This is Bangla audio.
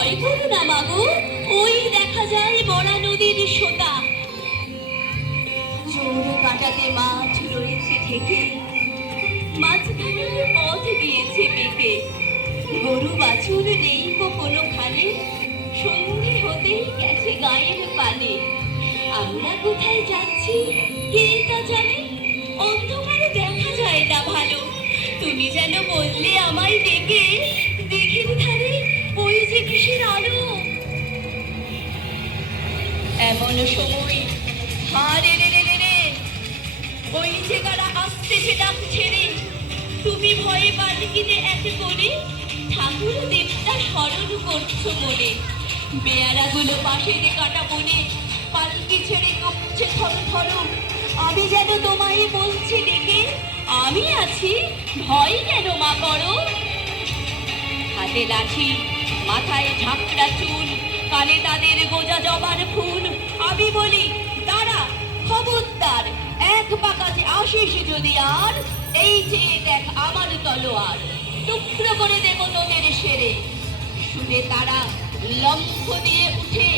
ভয় করো না মাগো ওই দেখা যায় বড়া নদীর সোতা। জোর কাটাতে মাছ রয়েছে ঢেকে। মাঝখানে পথ দিয়েছে বেঁকে গরু বাছুর নেই গো কোনো খানে সন্ধে হতেই গেছে গায়ের পানে। আমরা কোথায় যাচ্ছি কে তা জানে? অন্ধকারে দেখা যায় না ভালো। তুমি যেন বললে আমায় ডেকে। দিঘির ধারে এমন সময় হারে রে রে রে রে, ওই যে কারা আসতেছে ডাক ছেড়ে, তুমি ভয়ে বালিকিতে এক করে ঠাকুর দেবতা স্মরণ করছ মনে। বেয়ারাগুলো পাশে যে কাটা বনে পালকি ছেড়ে কাঁপছে থর থর। আমি যেন তোমায় বলছি ডেকে, আমি আছি, ভয় কেন মা করো? হাতে লাঠি, মাথায় ঝাঁকড়া চুল, কানে তাদের গোজা জবার ফুল আমি বলি, দাঁড়া, খবরদার, এক পা কাছে আসিস যদি আর, এই যে দেখ আমার তলোয়ার। টুকরো করে দেবো তোদের সেরে। শুনে তারা লম্ফ দিয়ে উঠে